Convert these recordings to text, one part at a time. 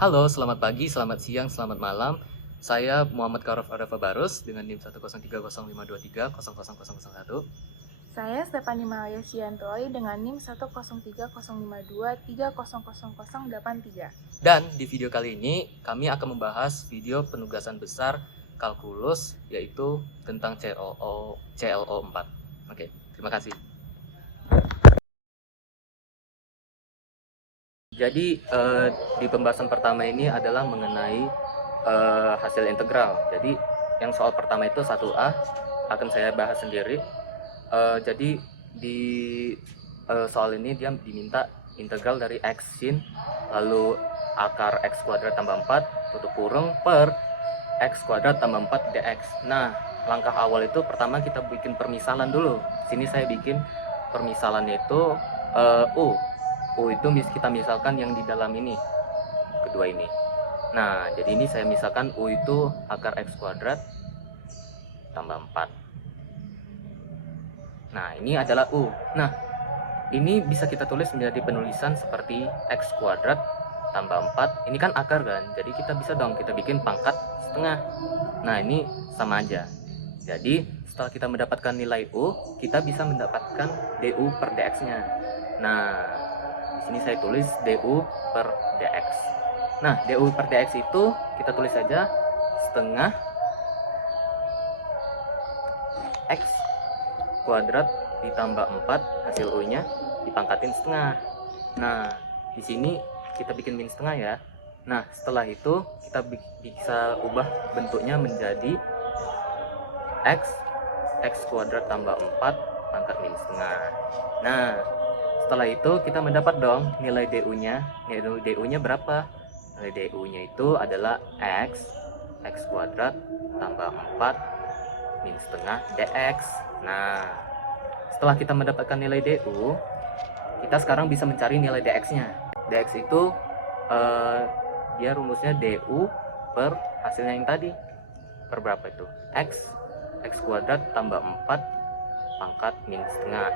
Halo, selamat pagi, selamat siang, selamat malam. Saya Muhammad Karof Arfa Barus dengan NIM 1030523000001. Saya Stefani Malaya Siantoi dengan NIM 1030523000083. Dan di video kali ini kami akan membahas video penugasan besar kalkulus yaitu tentang CLO 4. Oke, terima kasih. Jadi di pembahasan pertama ini adalah mengenai hasil integral. Jadi yang soal pertama itu 1A akan saya bahas sendiri. Jadi di soal ini dia diminta integral dari x sin lalu akar x kuadrat tambah 4 tutup kurung per x kuadrat tambah 4 dx. Nah, langkah awal itu pertama kita bikin permisalan dulu. Sini saya bikin permisalannya itu U itu kita misalkan yang di dalam ini, kedua ini. Nah, jadi ini saya misalkan U itu akar x kuadrat tambah 4. Nah, ini adalah U. Nah, ini bisa kita tulis menjadi penulisan seperti x kuadrat tambah 4. Ini kan akar kan, jadi kita bisa dong kita bikin pangkat setengah. Nah, ini sama aja. Jadi setelah kita mendapatkan nilai U, kita bisa mendapatkan du per dx-nya. Nah, di sini saya tulis du per dx. Nah, du per dx itu kita tulis saja setengah x kuadrat ditambah 4 hasil U-nya dipangkatin setengah. Nah, di sini kita bikin min setengah ya. Nah, setelah itu kita bisa ubah bentuknya menjadi x kuadrat tambah 4 pangkat min setengah. Nah, setelah itu kita mendapat dong nilai du-nya. Nilai du-nya berapa? Nilai du-nya itu adalah x kuadrat tambah 4 min setengah dx. Nah, setelah kita mendapatkan nilai du, kita sekarang bisa mencari nilai dx-nya. Dx itu dia rumusnya du per hasilnya yang tadi. Per berapa itu? X kuadrat tambah 4 pangkat min setengah.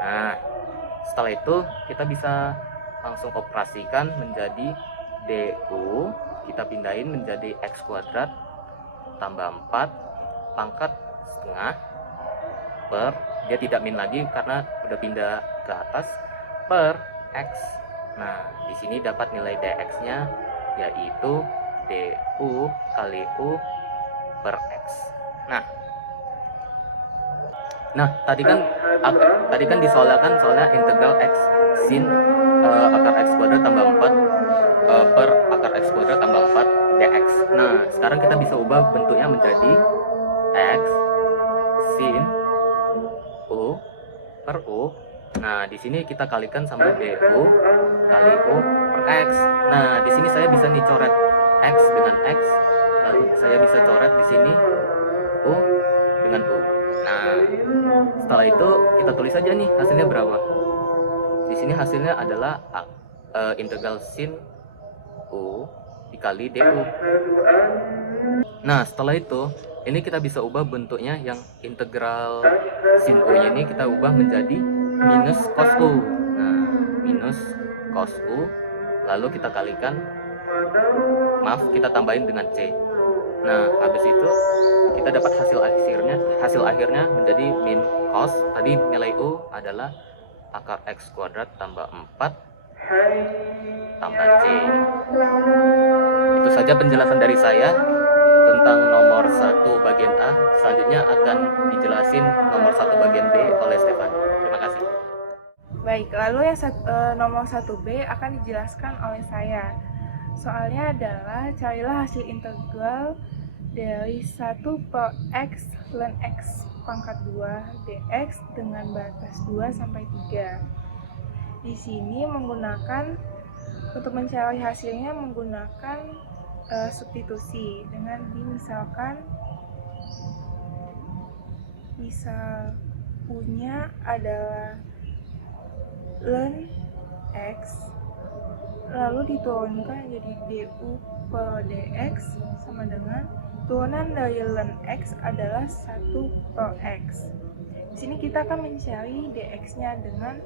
Nah, setelah itu kita bisa langsung operasikan menjadi du, kita pindahin menjadi x kuadrat tambah 4 pangkat setengah per, dia tidak min lagi karena udah pindah ke atas, per x. Nah, di sini dapat nilai dx-nya yaitu du kali u per x. Nah, tadi kan disoalkan soalnya integral x sin akar x kuadrat tambah 4 per akar x kuadrat tambah 4 dx. Nah, sekarang kita bisa ubah bentuknya menjadi x sin u per u. Nah, di sini kita kalikan sama du kali u per x. Nah, di sini saya bisa nih coret x dengan x, lalu saya bisa coret di sini u dengan u. Nah, setelah itu kita tulis aja nih hasilnya berapa. Di sini hasilnya adalah integral sin u dikali du. Nah, setelah itu ini kita bisa ubah bentuknya, yang integral sin u-nya ini kita ubah menjadi minus cos u. Nah, minus cos u, lalu kita kalikan, kita tambahin dengan c. Nah, habis itu kita dapat hasil akhirnya menjadi min cos. Tadi nilai u adalah akar x kuadrat tambah 4 tambah c. Itu saja penjelasan dari saya tentang nomor 1 bagian A. Selanjutnya akan dijelasin nomor 1 bagian B oleh Stefan. Terima kasih. Baik, lalu yang nomor 1B akan dijelaskan oleh saya. Soalnya adalah carilah hasil integral dari 1 per x ln x pangkat 2 dx dengan batas 2 sampai 3. Di sini untuk mencari hasilnya menggunakan substitusi dengan misalkan misal punya adalah ln x lalu diturunkan jadi du per dx sama dengan turunan dari ln x adalah 1 per x. Di sini kita akan mencari dx-nya dengan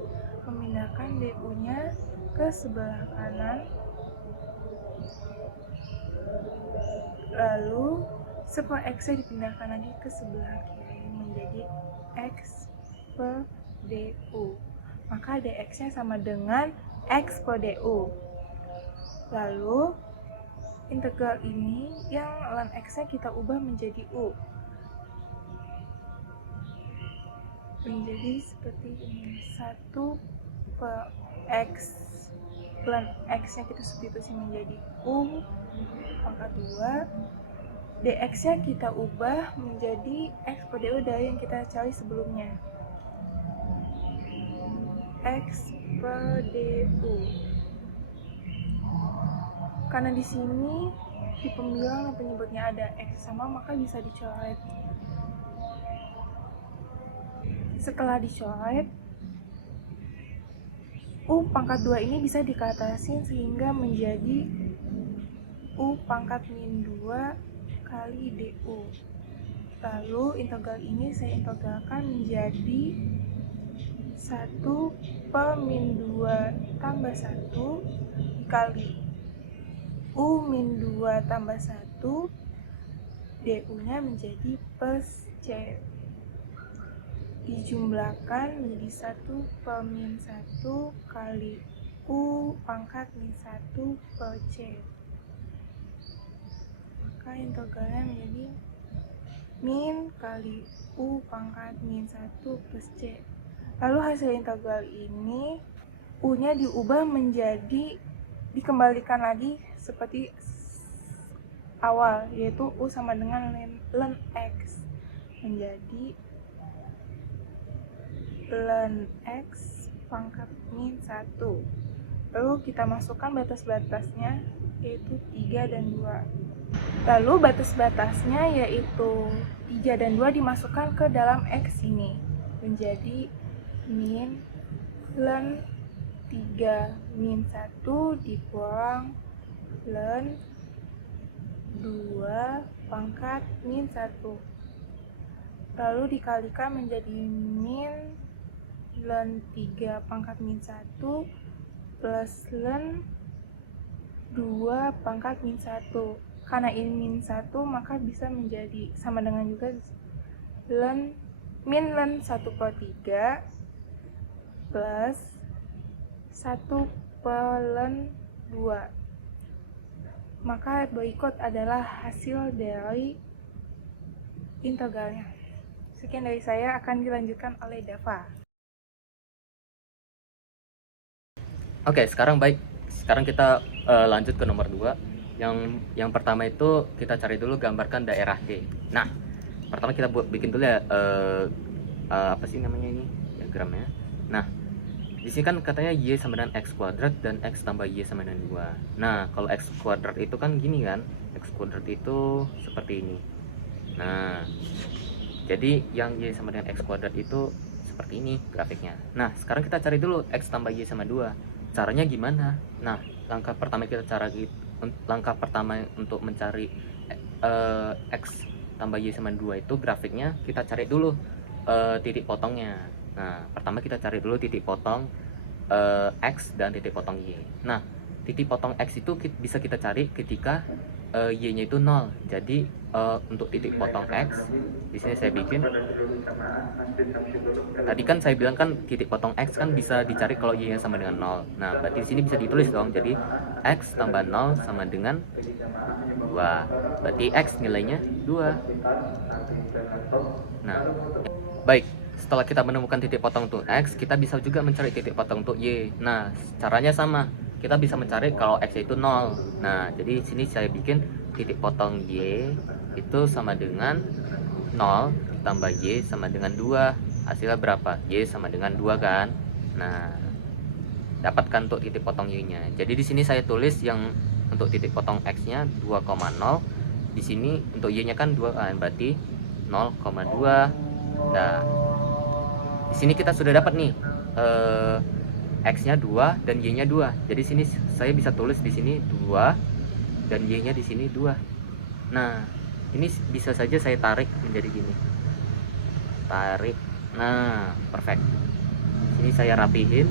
memindahkan du-nya ke sebelah kanan Lalu per X-nya dipindahkan lagi ke sebelah kiri menjadi X per DU. Maka dx-nya sama dengan X per DU. Lalu integral ini yang ln X-nya kita ubah menjadi U. Menjadi seperti ini, 1 per X ln X-nya kita substitusi menjadi U pangkat 2, dx-nya kita ubah menjadi X per DU dari yang kita cari sebelumnya, X per DU. Karena di sini di pembilang dan penyebutnya ada X sama, maka bisa dicoret. Setelah dicoret, U pangkat 2 ini bisa dikatasin sehingga menjadi U pangkat min 2 kali DU. Lalu integral ini saya integralkan menjadi 1 per min 2 tambah 1 dikali U min 2 tambah 1, DU-nya menjadi plus C. Dijumlahkan menjadi 1 per min 1 kali U pangkat min 1 per C. Maka integralnya menjadi min kali U pangkat min 1 plus C. Lalu hasil integral ini U-nya diubah menjadi, dikembalikan lagi seperti awal, yaitu U sama dengan ln X menjadi ln X pangkat min 1. Lalu kita masukkan batas-batasnya, yaitu 3 dan 2. Lalu batas-batasnya yaitu 3 dan 2 dimasukkan ke dalam X ini menjadi min ln 3 min 1 dikurang ln 2 pangkat min 1. Lalu dikalikan menjadi min ln 3 pangkat min 1 plus ln 2 pangkat min 1. Karena ini min 1, maka bisa menjadi sama dengan juga min ln 1 per 3 plus 1 per ln 2. Maka berikut adalah hasil dari integralnya. Sekian dari saya, akan dilanjutkan oleh Dava. Oke, sekarang baik. Sekarang kita lanjut ke nomor 2. Yang pertama itu kita cari dulu, gambarkan daerah D. Nah, pertama kita bikin dulu ya apa sih namanya ini diagramnya. Nah, di sini kan katanya Y sama dengan X kuadrat dan X tambah Y sama dengan 2. Nah, kalau X kuadrat itu kan gini kan. X kuadrat itu seperti ini. Nah, jadi yang Y sama dengan X kuadrat itu seperti ini grafiknya. Nah, sekarang kita cari dulu X tambah Y sama 2. Caranya gimana? Nah, langkah pertama untuk mencari X tambah Y sama 2 itu grafiknya kita cari dulu titik potongnya. Nah, pertama kita cari dulu titik potong X dan titik potong Y. Nah, titik potong X itu bisa kita cari ketika Y-nya itu 0. Jadi untuk titik potong X, di sini saya bikin. Tadi kan saya bilang kan titik potong X kan bisa dicari kalau Y-nya sama dengan 0. Nah, berarti di sini bisa ditulis dong. Jadi X tambah 0 sama dengan 2. Berarti X nilainya 2. Nah, baik. Setelah kita menemukan titik potong untuk X, kita bisa juga mencari titik potong untuk Y. Nah, caranya sama. Kita bisa mencari kalau X itu 0. Nah, jadi sini saya bikin titik potong Y itu sama dengan 0 ditambah Y sama dengan 2. Hasilnya berapa? Y sama dengan 2 kan? Nah, dapatkan untuk titik potong Y-nya. Jadi di sini saya tulis yang untuk titik potong X-nya 2,0. Di sini untuk Y-nya kan 2 kan, berarti 0,2. Nah, di sini kita sudah dapat nih X-nya 2 dan Y-nya 2. Jadi sini saya bisa tulis di sini 2 dan Y-nya di sini 2. Nah, ini bisa saja saya tarik menjadi gini. Tarik. Nah, perfect. Ini saya rapihin.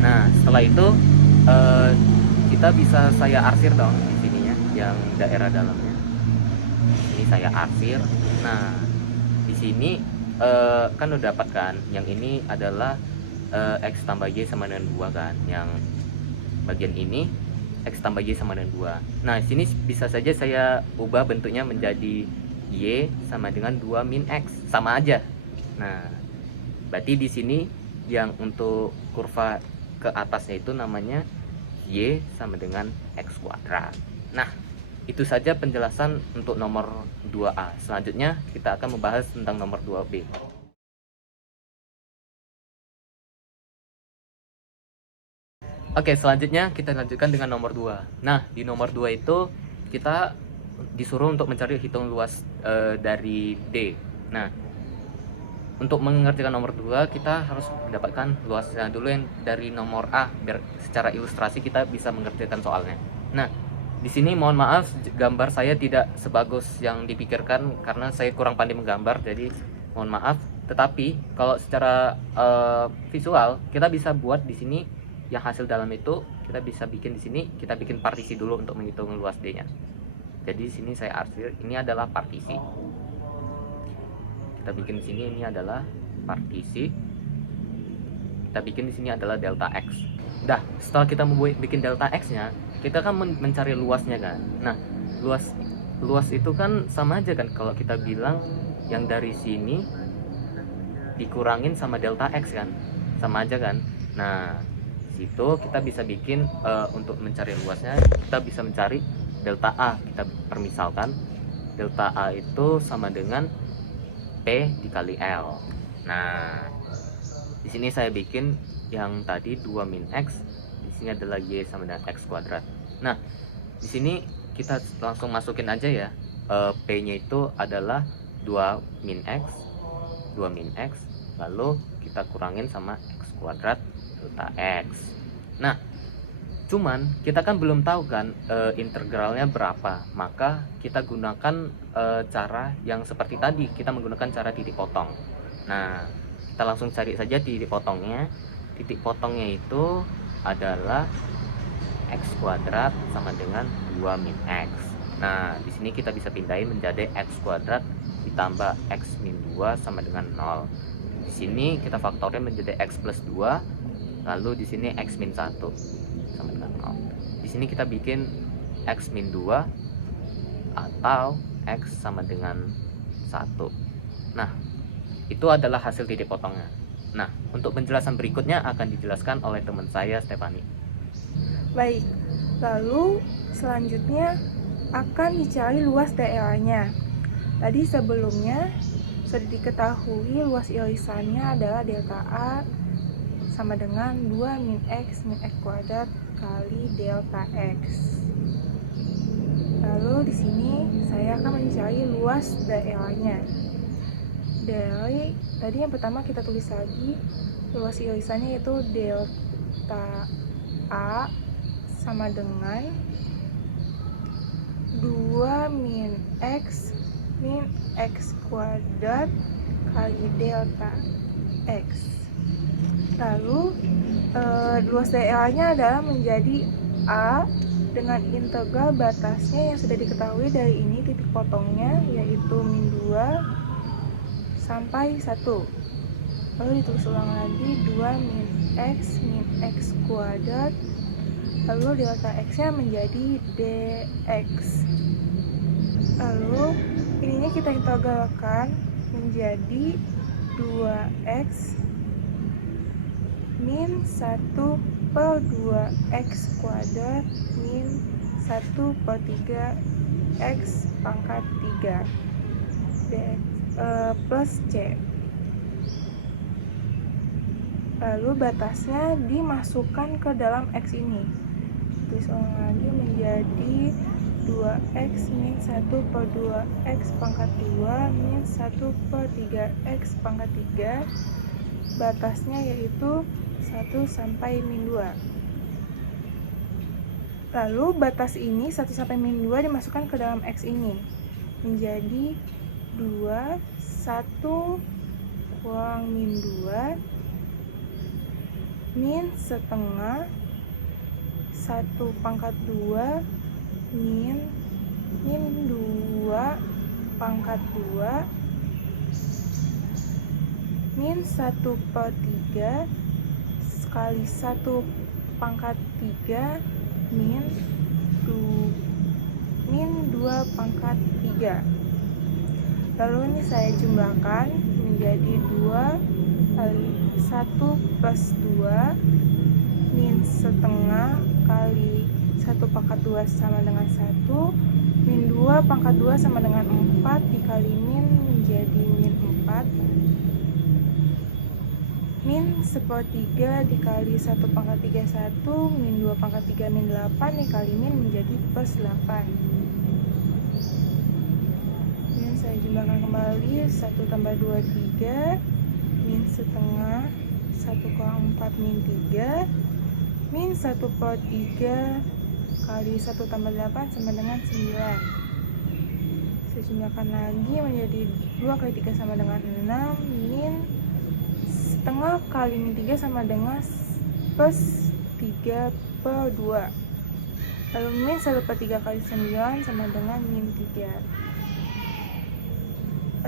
Nah, setelah itu kita bisa saya arsir dong di sininya, yang daerah dalamnya. Ini saya arsir. Nah, di sini kan udah dapat kan, yang ini adalah X tambah Y sama dengan 2 kan, yang bagian ini X tambah Y sama dengan 2. Nah, di sini bisa saja saya ubah bentuknya menjadi Y sama dengan 2 min X, sama aja. Nah, berarti di sini yang untuk kurva ke atasnya itu namanya Y sama dengan X kuadrat. Nah, itu saja penjelasan untuk nomor 2A. Selanjutnya kita akan membahas tentang nomor 2B. Oke, selanjutnya kita lanjutkan dengan nomor 2. Nah, di nomor 2 itu kita disuruh untuk mencari hitung luas dari D. Nah, untuk mengerjakan nomor 2 kita harus mendapatkan luasnya dulu yang dari nomor A, biar secara ilustrasi kita bisa mengerjakan soalnya. Nah, di sini mohon maaf gambar saya tidak sebagus yang dipikirkan karena saya kurang pandai menggambar, jadi mohon maaf. Tetapi kalau secara visual kita bisa buat di sini yang hasil dalam itu kita bisa bikin di sini, kita bikin partisi dulu untuk menghitung luas D-nya. Jadi di sini saya arsir, ini adalah partisi. Kita bikin di sini, ini adalah partisi. Kita bikin di sini adalah delta X. Dah, setelah kita bikin delta X-nya, kita kan mencari luasnya kan. Nah, luas itu kan sama aja kan kalau kita bilang yang dari sini dikurangin sama delta X kan. Sama aja kan. Nah, situ kita bisa bikin untuk mencari luasnya, kita bisa mencari delta A. Kita permisalkan delta A itu sama dengan P dikali L. Nah, di sini saya bikin yang tadi 2 min X, di sini adalah Y sama dengan X kuadrat. Nah, di sini kita langsung masukin aja ya, P-nya itu adalah 2 min X, lalu kita kurangin sama X kuadrat delta X. Nah, cuman kita kan belum tahu kan integralnya berapa, maka kita gunakan cara yang seperti tadi, kita menggunakan cara titik potong. Nah, kita langsung cari saja titik potongnya. Titik potongnya itu adalah X kuadrat sama dengan 2 min X. Nah, di sini kita bisa pindahin menjadi X kuadrat ditambah X min 2 sama dengan 0. Di sini kita faktorin menjadi X plus 2, lalu di sini X min 1 sama dengan 0. Di sini kita bikin X min 2 atau X sama dengan 1. Nah, itu adalah hasil titik potongnya. Nah, untuk penjelasan berikutnya akan dijelaskan oleh teman saya, Stefani. Baik, lalu selanjutnya akan dicari luas daerahnya. Tadi sebelumnya sudah diketahui luas irisannya adalah delta A sama dengan 2 min X kuadrat kali delta X. Lalu di sini saya akan mencari luas daerahnya. Dari tadi yang pertama kita tulis lagi luas irisannya yaitu delta A sama dengan 2 min X kuadrat kali delta X. Lalu luas daerahnya adalah menjadi A dengan integral batasnya yang sudah diketahui dari ini titik potongnya yaitu min 2 sampai 1. Lalu ditulis ulang lagi 2 min X kuadrat, lalu delta X nya menjadi dx. Lalu ininya kita integralkan menjadi 2x min 1 per 2x kuadrat min 1 per 3 x pangkat 3 dx plus c. Lalu batasnya dimasukkan ke dalam x ini. Tulis ulang lagi menjadi 2x min 1 per 2x pangkat 2 min 1 per 3x pangkat 3. Batasnya yaitu 1 sampai min 2. Lalu batas ini 1 sampai min 2 dimasukkan ke dalam x ini menjadi 2, 1 kurang min 2 min setengah 1 1 pangkat 2 min 2 pangkat 2 min 1/3 kali 1 pangkat 3 min 2 pangkat 3. Lalu ini saya jumlahkan menjadi 2 kali 1 plus 2 min setengah kali 1 pangkat 2 sama dengan 1 min 2 pangkat 2 sama dengan 4 dikali min menjadi min 4 min 1/3 dikali 1 pangkat 3 1 min 2 pangkat 3 min 8 dikali min menjadi plus 8. Ini saya jumlahkan kembali 1 tambah 2 3 min setengah 1 kurang 4 min 3 min 1/3 kali 1 tambah 8 sama dengan 9. Saya jumlahkan lagi menjadi 2 kali 3 sama dengan 6 min setengah kali min 3 sama dengan plus 3/2. Lalu min 1/3 kali 9 sama dengan min 3.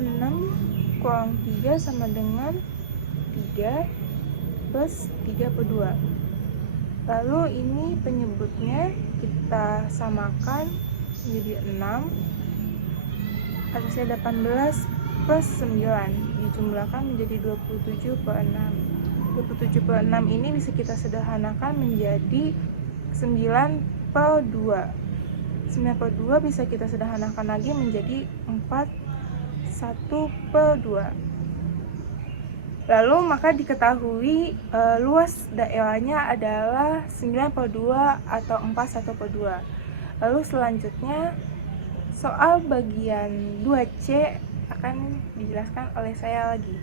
6 kurang 3 sama dengan 3 plus 3/2. Lalu ini penyebutnya kita samakan menjadi 6. Harusnya 18 plus 9 dijumlahkan menjadi 27/6. 27/6 ini bisa kita sederhanakan menjadi 9/2. 9/2 bisa kita sederhanakan lagi menjadi 1/2. Lalu maka diketahui luas daerahnya adalah 9/2 atau 4/1/2. Lalu selanjutnya soal bagian 2C akan dijelaskan oleh saya lagi.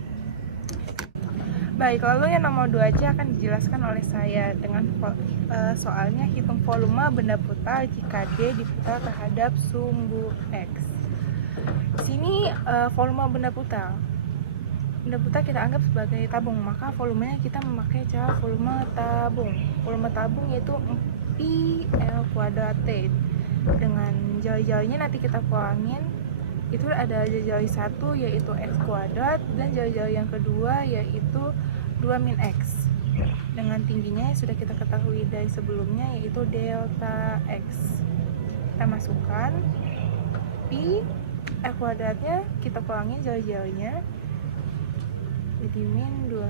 Baik, lalu yang nomor 2C akan dijelaskan oleh saya dengan soalnya hitung volume benda putar jika D diputar terhadap sumbu X. Di sini volume benda putar kita anggap sebagai tabung, maka volumenya kita memakai cara volume tabung. Volume tabung yaitu pi L kuadrat T. Dengan jari-jarinya nanti kita kurangin, itu ada jari 1 yaitu X kuadrat dan jari-jari yang kedua yaitu 2 min X. Dengan tingginya yang sudah kita ketahui dari sebelumnya yaitu delta X. Kita masukkan pi L kuadratnya, kita kurangin jari-jarinya jadi min 2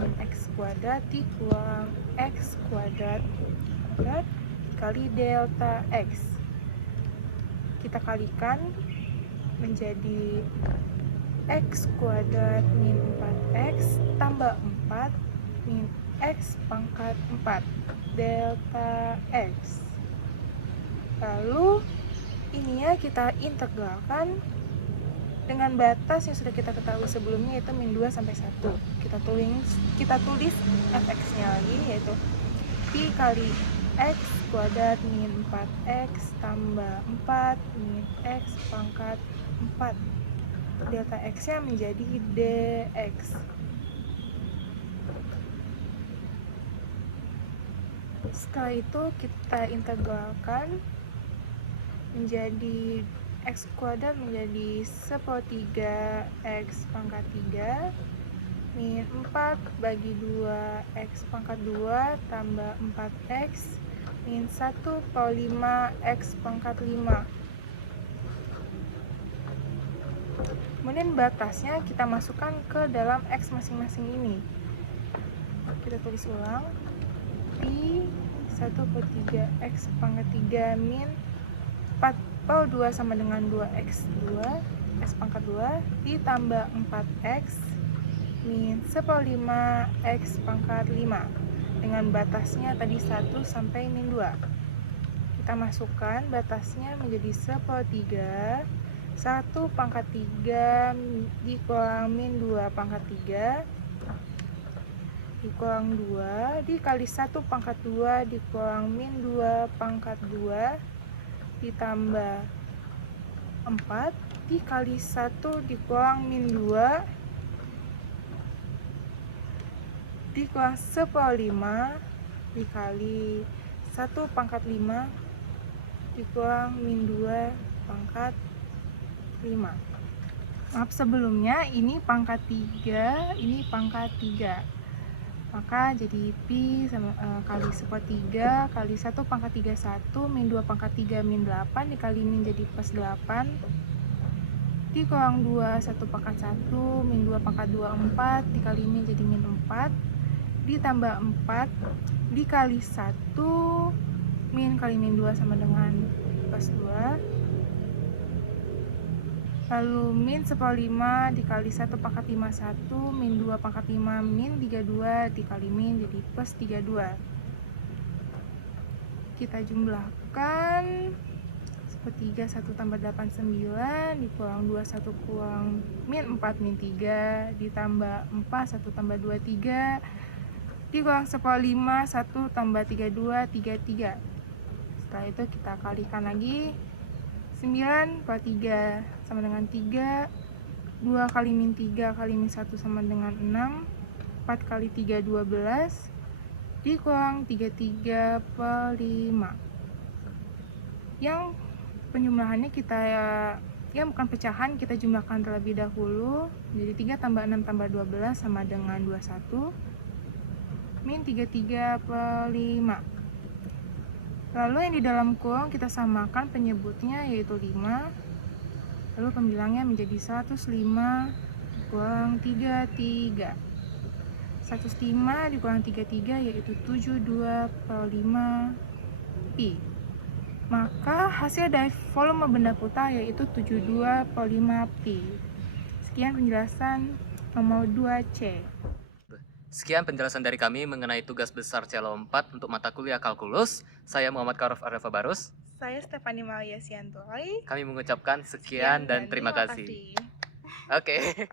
min X kuadrat dikurang X kuadrat kali delta X. Kita kalikan menjadi X kuadrat min 4X tambah 4 min X pangkat 4 delta X. Lalu ininya kita integralkan dengan batas yang sudah kita ketahui sebelumnya yaitu min 2 sampai 1. Kita tulis fx-nya lagi yaitu pi kali X kuadrat min 4X tambah 4 min X pangkat 4. Delta X-nya menjadi dx. Setelah itu kita integralkan menjadi X kuadrat menjadi 1/3 X pangkat 3 min 4 bagi 2 X pangkat 2 tambah 4X min 1/5 X pangkat 5. Kemudian batasnya kita masukkan ke dalam X masing-masing ini. Kita tulis ulang pi 1/3 X pangkat 3 min 4/2 sama dengan 2x2 X pangkat 2 ditambah 4x min 1/5 X pangkat 5 dengan batasnya tadi 1 sampai min 2. Kita masukkan batasnya menjadi 1/3 1 pangkat 3 dikurang min 2 pangkat 3 dikurang 2 dikali 1 pangkat 2 dikurang min 2 pangkat 2 ditambah 4 dikali 1 dikurang min 2 dikurang 1/5 dikali 1 pangkat 5 dikurang min 2 pangkat 5. Maaf sebelumnya, ini pangkat 3, ini pangkat 3. Maka jadi pi sama kali sekuat 3 kali 1 pangkat 3 1 min 2 pangkat 3 min 8 dikali min jadi plus 8 dikurang 2 1 pangkat 1 min 2 pangkat 2 4 dikali min jadi min 4 ditambah 4 dikali 1 min kali min 2 sama dengan plus 2. Lalu min 1/5 dikali 1 pangkat 5 1 min 2 pangkat 5 min 32 dikali min jadi plus 32. Kita jumlahkan 1/3 1 tambah 8 9 dikurang 2 1 kurang min 4 min 3 ditambah 4 1 tambah 2 3 dikurang 1/5 1 tambah 32 33. Setelah itu kita kalikan lagi. 9 per 3 sama dengan 3, 2 kali min 3 kali min 1 sama dengan 6, 4 kali 3 12, dikurang 33 per 5. Yang penjumlahannya yang bukan pecahan, kita jumlahkan terlebih dahulu. Jadi 3 tambah 6 tambah 12 sama dengan 21, min 33 per 5. Lalu yang di dalam kurung kita samakan penyebutnya yaitu 5. Lalu pembilangnya menjadi 105 kurang 33. 105 dikurang 33 yaitu 72 per 5 pi. Maka hasil dari volume benda putar yaitu 72 per 5 pi. Sekian penjelasan nomor 2C. Sekian penjelasan dari kami mengenai tugas besar Celo 4 untuk mata kuliah kalkulus. Saya Muhammad Karof Arfa Barus. Saya Stefani Malia Siantoi. Kami mengucapkan sekian dan terima kasih. Oke.